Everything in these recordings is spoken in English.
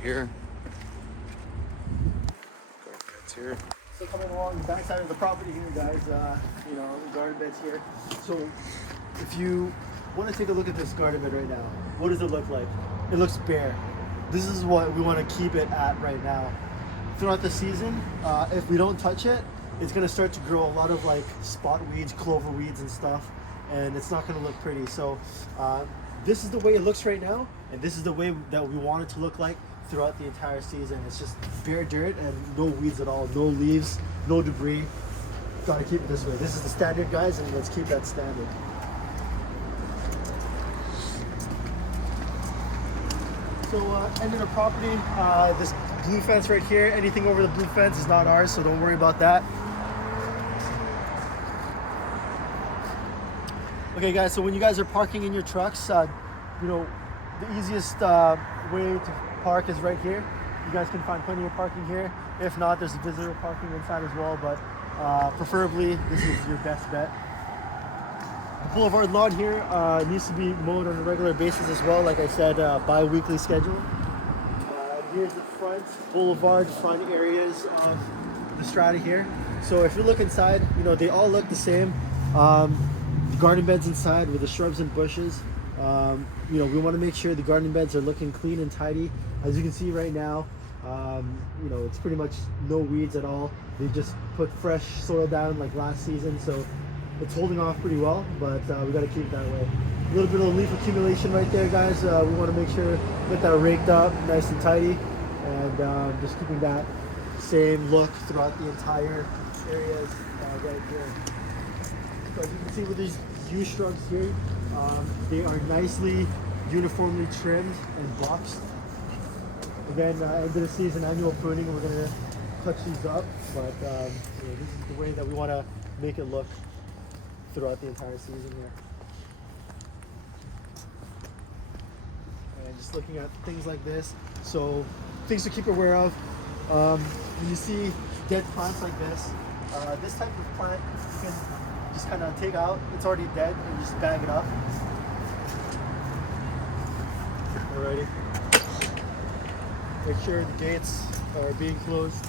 right here. Garden beds here. So coming along the backside of the property here, guys, you know, garden beds here. So if you want to take a look at this garden bed right now, what does it look like? It looks bare. This is what we want to keep it at right now. Throughout the season, if we don't touch it, it's going to start to grow a lot of like spot weeds, clover weeds and stuff, and it's not going to look pretty. So this is the way it looks right now, and this is the way that we want it to look like throughout the entire season. It's just bare dirt and no weeds at all, no leaves, no debris. Gotta keep it this way. This is the standard, guys, and let's keep that standard. So ending the property, this blue fence right here, anything over the blue fence is not ours, so don't worry about that. Okay guys, so when you guys are parking in your trucks, you know, the easiest way to park is right here. You guys can find plenty of parking here. If not, there's visitor parking inside as well, but preferably this is your best bet. The boulevard lawn here needs to be mowed on a regular basis as well, like I said, bi-weekly schedule. Here's the front boulevard, front areas of the strata here. So if you look inside, you know, they all look the same. Garden beds inside with the shrubs and bushes. You know, we want to make sure the garden beds are looking clean and tidy. As you can see right now, you know, it's pretty much no weeds at all. They just put fresh soil down like last season, so it's holding off pretty well, but we got to keep it that way. A little bit of leaf accumulation right there, guys. We want to make sure get that raked up nice and tidy, and just keeping that same look throughout the entire areas right here. So as you can see with these yew shrubs here, they are nicely uniformly trimmed and boxed. Again, end of the season annual pruning, we're going to touch these up, but you know, this is the way that we want to make it look throughout the entire season here. And just looking at things like this, so things to keep aware of. When you see dead plants like this type of plant you can just kind of take out. It's already dead, and just bag it up. Alrighty. Make sure the gates are being closed.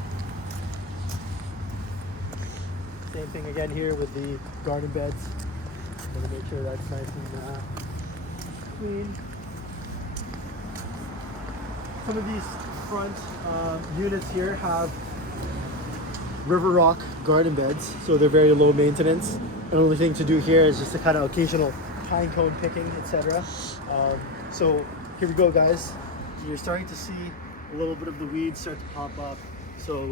Same thing again here with the garden beds. I'm gonna make sure that's nice and clean. Some of these front units here have river rock garden beds, so they're very low maintenance. The only thing to do here is just a kind of occasional pine cone picking, etc. So here we go, guys. You're starting to see a little bit of the weeds start to pop up. So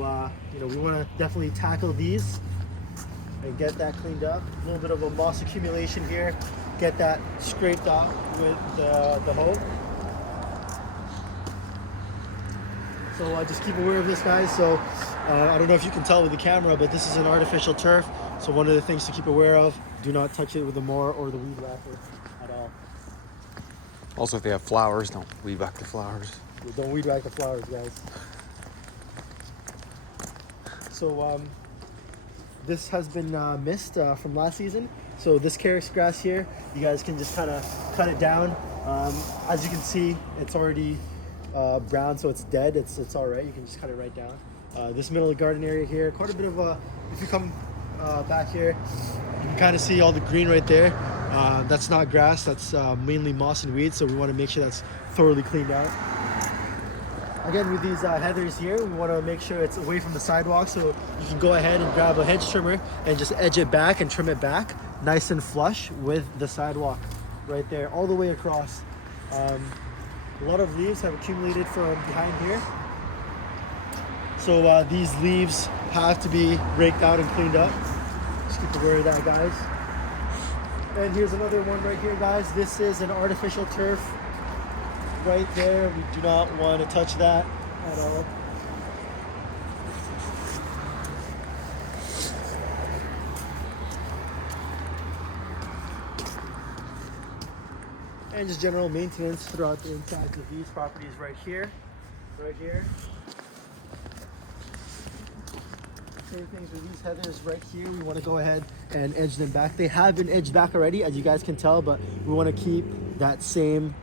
you know, we want to definitely tackle these and get that cleaned up. A little bit of a moss accumulation here. Get that scraped off with the hoe. So just keep aware of this, guys. So I don't know if you can tell with the camera, but this is an artificial turf. So one of the things to keep aware of, do not touch it with the mower or the weed whacker at all. Also, if they have flowers, don't weed whack the flowers. Don't weed whack the flowers, guys. So this has been missed from last season. So this carrots grass here, you guys can just kind of cut it down. As you can see, it's already brown, so it's dead. It's all right. You can just cut it right down. This middle of the garden area here, quite a bit of if you come back here, you can kind of see all the green right there. That's not grass, that's mainly moss and weeds, so we want to make sure that's thoroughly cleaned out. Again, with these heathers here, we want to make sure it's away from the sidewalk, so you can go ahead and grab a hedge trimmer and just edge it back and trim it back nice and flush with the sidewalk right there, all the way across. A lot of leaves have accumulated from behind here, so these leaves have to be raked out and cleaned up. Just keep aware of that, guys. And here's another one right here, guys. This is an artificial turf right there. We do not want to touch that at all. And just general maintenance throughout the insides of these properties right here. Right here. Same things with these heathers right here. We want to go ahead and edge them back. They have been edged back already, as you guys can tell, but we want to keep that same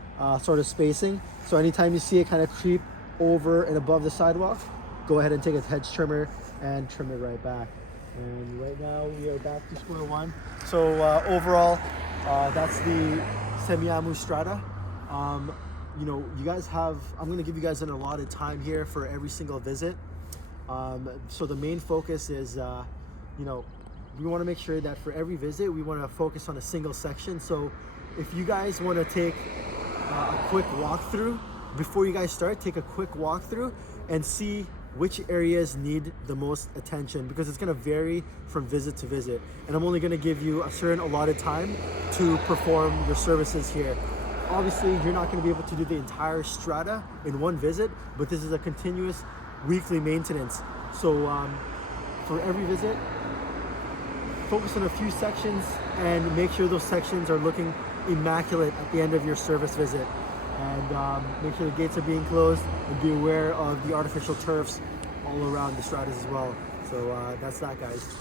sort of spacing. So anytime you see it kind of creep over and above the sidewalk, go ahead and take a hedge trimmer and trim it right back. And right now we are back to square one. So overall, that's the Semiahmoo strata. You know, you guys have, I'm gonna give you guys an allotted time here for every single visit. So the main focus is, you know, we want to make sure that for every visit, we want to focus on a single section. So if you guys want to take a quick walkthrough, before you guys start, take a quick walkthrough and see which areas need the most attention, because it's going to vary from visit to visit. And I'm only going to give you a certain allotted time to perform your services here. Obviously, you're not going to be able to do the entire strata in one visit, but this is a continuous weekly maintenance. So for every visit, focus on a few sections and make sure those sections are looking immaculate at the end of your service visit. And make sure the gates are being closed, and be aware of the artificial turfs all around the stratas as well. So that's that, guys.